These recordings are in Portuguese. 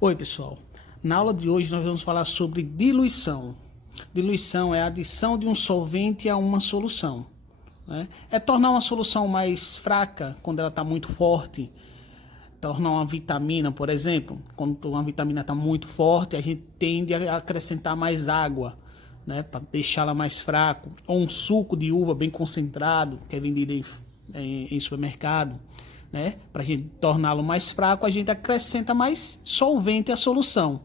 Oi, pessoal. Na aula de hoje nós vamos falar sobre diluição. Diluição é a adição de um solvente a uma solução, né? É tornar uma solução mais fraca quando ela está muito forte. Tornar uma vitamina, por exemplo, quando uma vitamina está muito forte, a gente tende a acrescentar mais água, né, para deixá-la mais fraco. Ou um suco de uva bem concentrado, que é vendido em supermercado, né, para a gente torná-lo mais fraco, a gente acrescenta mais solvente à solução.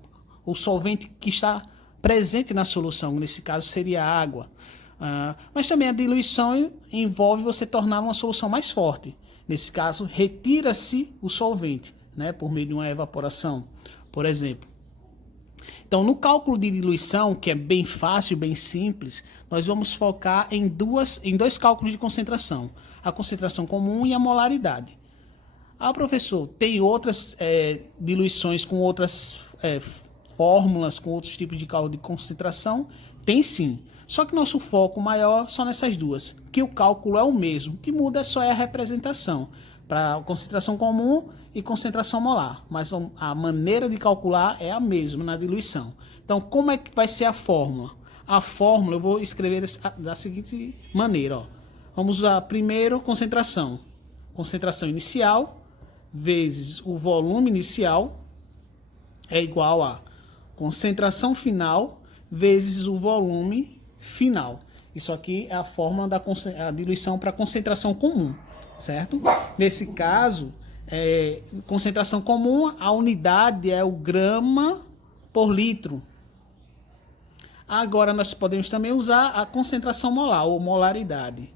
O solvente que está presente na solução, nesse caso seria a água. Mas também a diluição envolve você tornar uma solução mais forte. Nesse caso, retira-se o solvente, né, por meio de uma evaporação, por exemplo. Então, no cálculo de diluição, que é bem fácil, bem simples, nós vamos focar em dois cálculos de concentração. A concentração comum e a molaridade. Professor, tem outras diluições com outras fórmulas, com outros tipos de cálculo de concentração? Tem sim. Só que nosso foco maior são nessas duas, que o cálculo é o mesmo, o que muda só é a representação, para concentração comum e concentração molar, mas a maneira de calcular é a mesma na diluição. Então, como é que vai ser a fórmula? A fórmula eu vou escrever da seguinte maneira, ó. Vamos usar primeiro concentração. Concentração inicial vezes o volume inicial é igual a concentração final vezes o volume final. Isso aqui é a fórmula da diluição para concentração comum, certo? Nesse caso, concentração comum, a unidade é o grama por litro. Agora, nós podemos também usar a concentração molar, ou molaridade.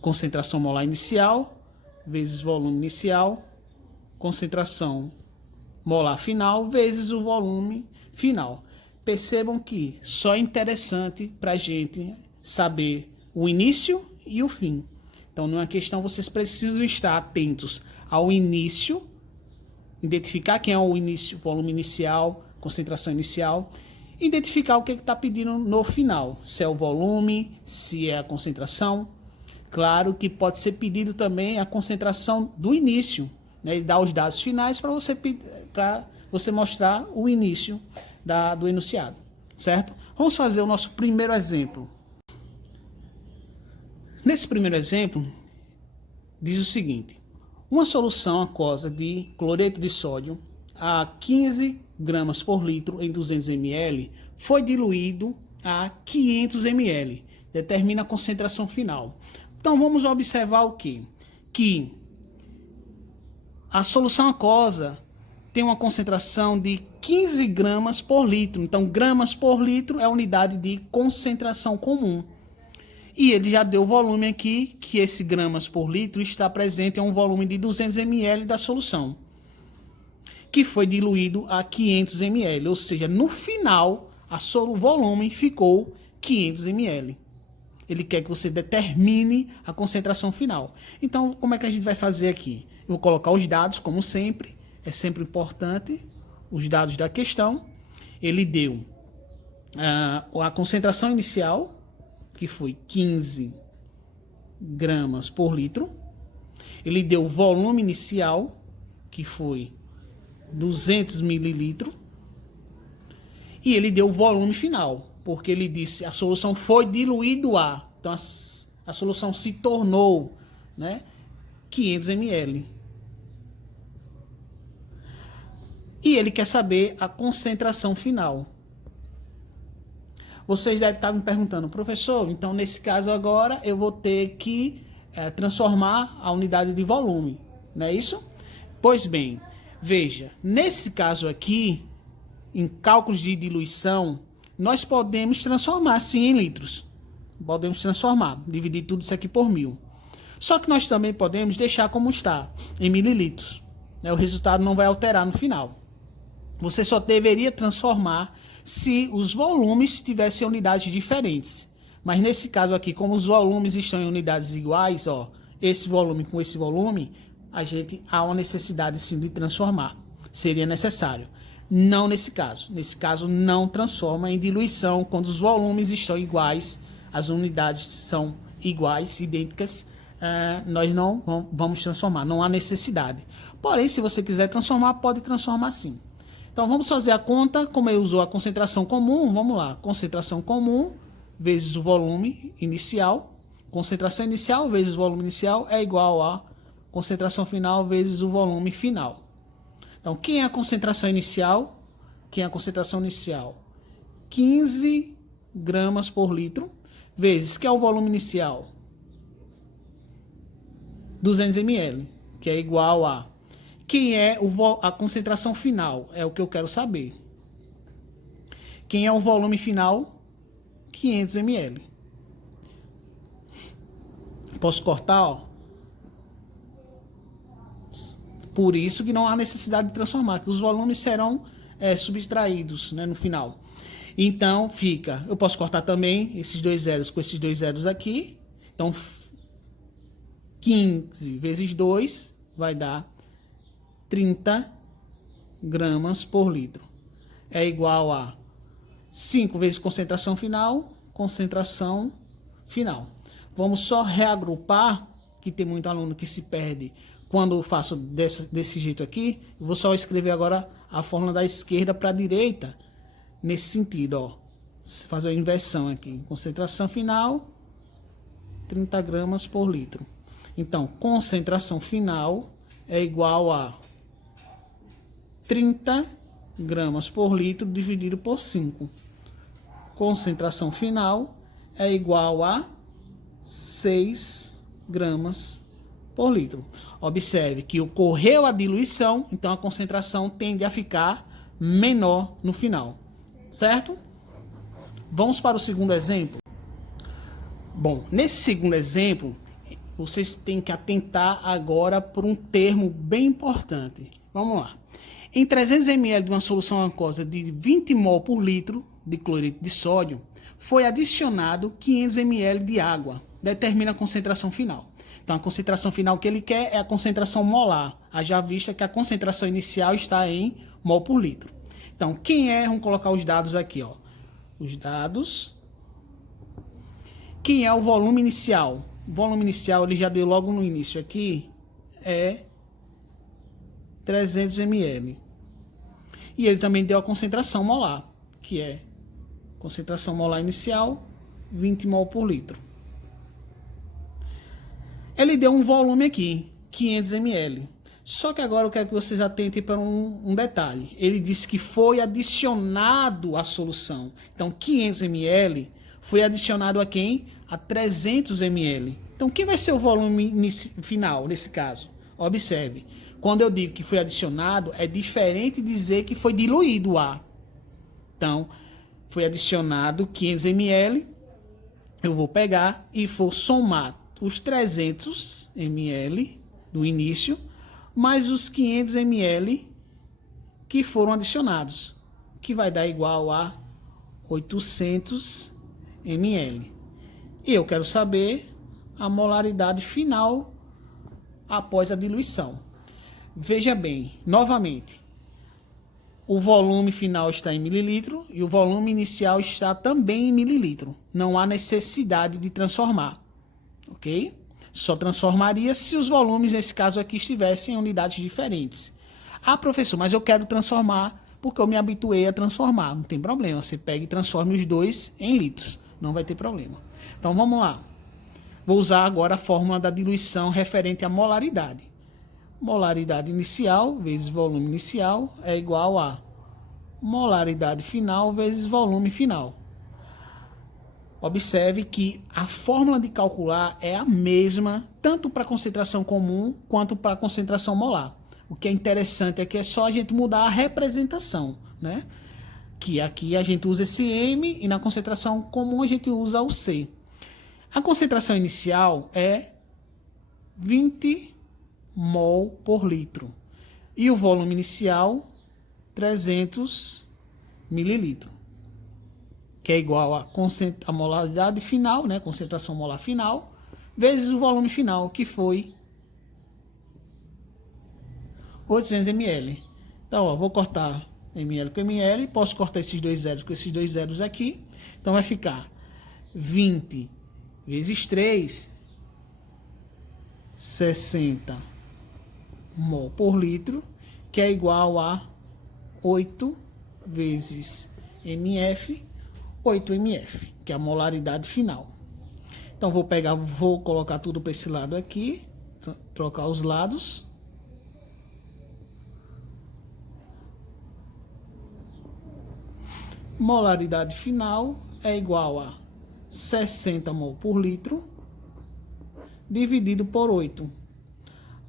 Concentração molar inicial vezes volume inicial, concentração molar final vezes o volume final. Percebam que só é interessante para a gente saber o início e o fim. Então, numa questão, vocês precisam estar atentos ao início, identificar quem é o início, volume inicial, concentração inicial, identificar o que está pedindo no final, se é o volume, se é a concentração. Claro que pode ser pedido também a concentração do início, né, e dar os dados finais para você mostrar o início do enunciado, certo? Vamos fazer o nosso primeiro exemplo. Nesse primeiro exemplo, diz o seguinte: uma solução aquosa de cloreto de sódio a 15 gramas por litro em 200 ml foi diluído a 500 ml. Determina a concentração final. Então, vamos observar o quê? Que a solução aquosa tem uma concentração de 15 gramas por litro. Então, gramas por litro é a unidade de concentração comum. E ele já deu o volume aqui, que esse gramas por litro está presente em um volume de 200 ml da solução, que foi diluído a 500 ml. Ou seja, no final, o volume ficou 500 ml. Ele quer que você determine a concentração final. Então, como é que a gente vai fazer aqui? Eu vou colocar os dados, como sempre. É sempre importante os dados da questão. Ele deu a concentração inicial, que foi 15 gramas por litro. Ele deu o volume inicial, que foi 200 mililitros. E ele deu o volume final, porque ele disse a solução foi diluído a. Então, a solução se tornou, né, 500 ml. E ele quer saber a concentração final. Vocês devem estar me perguntando, professor, então nesse caso agora eu vou ter que transformar a unidade de volume, não é isso? Pois bem, veja, nesse caso aqui, em cálculos de diluição, nós podemos transformar sim em litros. Podemos transformar, dividir tudo isso aqui por 1000. Só que nós também podemos deixar como está, em mililitros. O resultado não vai alterar no final. Você só deveria transformar se os volumes tivessem unidades diferentes. Mas nesse caso aqui, como os volumes estão em unidades iguais, ó, esse volume com esse volume, há uma necessidade sim de transformar. Seria necessário. Não nesse caso. Nesse caso, não transforma em diluição quando os volumes estão iguais, as unidades são iguais, idênticas. nós não vamos transformar, não há necessidade. Porém, se você quiser transformar, pode transformar sim. Então, vamos fazer a conta, como eu uso a concentração comum, vamos lá, concentração comum vezes o volume inicial, concentração inicial vezes o volume inicial é igual a concentração final vezes o volume final. Então, quem é a concentração inicial? Quem é a concentração inicial? 15 gramas por litro, vezes, que é o volume inicial? 200 ml, que é igual a... Quem é a concentração final? É o que eu quero saber. Quem é o volume final? 500 ml. Posso cortar, ó? Por isso que não há necessidade de transformar, que os volumes serão subtraídos, né, no final. Então, fica... Eu posso cortar também esses dois zeros com esses dois zeros aqui. Então, 15 vezes 2 vai dar 30 gramas por litro. É igual a 5 vezes concentração final, concentração final. Vamos só reagrupar, que tem muito aluno que se perde quando eu faço desse jeito aqui. Eu vou só escrever agora a fórmula da esquerda para a direita, nesse sentido, ó. Fazer a inversão aqui. Concentração final, 30 gramas por litro. Então, concentração final é igual a 30 gramas por litro dividido por 5. Concentração final é igual a 6 gramas por litro. Observe que ocorreu a diluição, então a concentração tende a ficar menor no final, certo? Vamos para o segundo exemplo. Bom, nesse segundo exemplo, vocês têm que atentar agora por um termo bem importante. Vamos lá. Em 300 ml de uma solução aquosa de 20 mol por litro de cloreto de sódio, foi adicionado 500 ml de água. Determina a concentração final. Então, a concentração final que ele quer é a concentração molar. Haja vista que a concentração inicial está em mol por litro. Então, quem é? Vamos colocar os dados aqui, ó. Os dados. Quem é o volume inicial? O volume inicial, ele já deu logo no início aqui, é 300 ml. E ele também deu a concentração molar, que é concentração molar inicial, 20 mol por litro. Ele deu um volume aqui, 500 ml. Só que agora eu quero que vocês atentem para um detalhe. Ele disse que foi adicionado à solução. Então, 500 ml foi adicionado a quem? A 300 ml. Então, quem vai ser o volume final nesse caso? Observe. Quando eu digo que foi adicionado, é diferente de dizer que foi diluído o ar. Então, foi adicionado 500 ml. Eu vou pegar e vou somar os 300 ml do início, mais os 500 ml que foram adicionados, que vai dar igual a 800 ml. E eu quero saber a molaridade final após a diluição. Veja bem, novamente, o volume final está em mililitro e o volume inicial está também em mililitro. Não há necessidade de transformar, ok? Só transformaria se os volumes, nesse caso aqui, estivessem em unidades diferentes. Ah, professor, mas eu quero transformar porque eu me habituei a transformar. Não tem problema, você pega e transforma os dois em litros. Não vai ter problema. Então, vamos lá. Vou usar agora a fórmula da diluição referente à molaridade. Molaridade inicial vezes volume inicial é igual a molaridade final vezes volume final. Observe que a fórmula de calcular é a mesma, tanto para a concentração comum quanto para a concentração molar. O que é interessante é que é só a gente mudar a representação, né? Que aqui a gente usa esse M e na concentração comum a gente usa o C. A concentração inicial é 20 mol por litro. E o volume inicial, 300 mililitros. Que é igual a molaridade final, né? Concentração molar final, vezes o volume final, que foi 800 ml. Então, ó, vou cortar ml com ml, posso cortar esses dois zeros com esses dois zeros aqui. Então, vai ficar 20 vezes 3 60 mol por litro, que é igual a 8 vezes mF, 8 mF, que é a molaridade final. Então, vou colocar tudo para esse lado aqui, trocar os lados. Molaridade final é igual a 60 mol por litro, dividido por 8.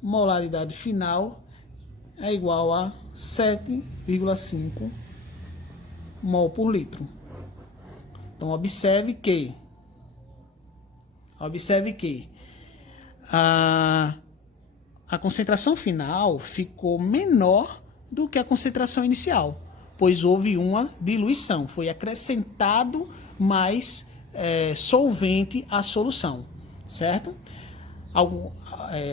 Molaridade final é igual a 7,5 mol por litro. Então, observe que a concentração final ficou menor do que a concentração inicial, pois houve uma diluição, foi acrescentado mais solvente à solução, certo?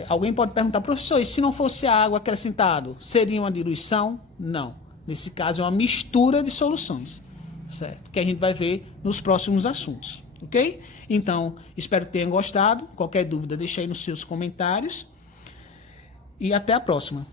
Alguém pode perguntar, professor, e se não fosse água acrescentado, seria uma diluição? Não. Nesse caso, é uma mistura de soluções, certo? Que a gente vai ver nos próximos assuntos, ok? Então, espero que tenham gostado. Qualquer dúvida, deixa aí nos seus comentários. E até a próxima.